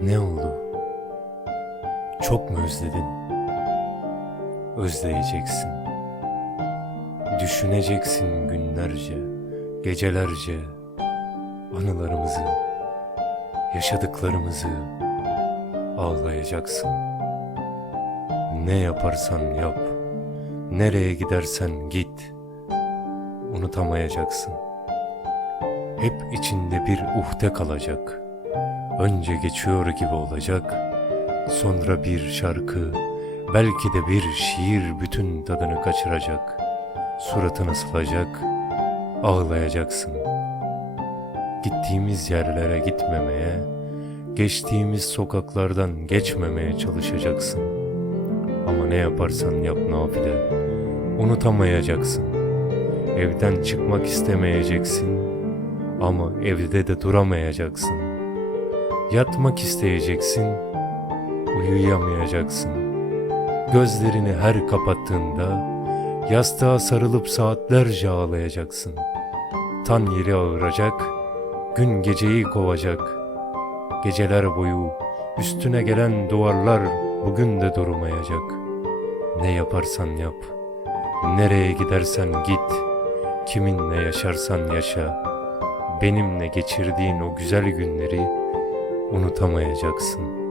Ne oldu? Çok mu özledin? Özleyeceksin. Düşüneceksin günlerce, gecelerce anılarımızı, yaşadıklarımızı ağlayacaksın. Ne yaparsan yap, nereye gidersen git, unutamayacaksın. Hep içinde bir uhde kalacak. Önce geçiyor gibi olacak, sonra bir şarkı, belki de bir şiir bütün tadını kaçıracak. Suratını sılacak, ağlayacaksın. Gittiğimiz yerlere gitmemeye, geçtiğimiz sokaklardan geçmemeye çalışacaksın. Ama ne yaparsan yap nafile, unutamayacaksın. Evden çıkmak istemeyeceksin ama evde de duramayacaksın. Yatmak isteyeceksin, uyuyamayacaksın. Gözlerini her kapattığında yastığa sarılıp saatlerce ağlayacaksın. Tan yeri ağıracak, gün geceyi kovacak. Geceler boyu üstüne gelen duvarlar bugün de durmayacak. Ne yaparsan yap, nereye gidersen git, kiminle yaşarsan yaşa. Benimle geçirdiğin o güzel günleri unutamayacaksın.''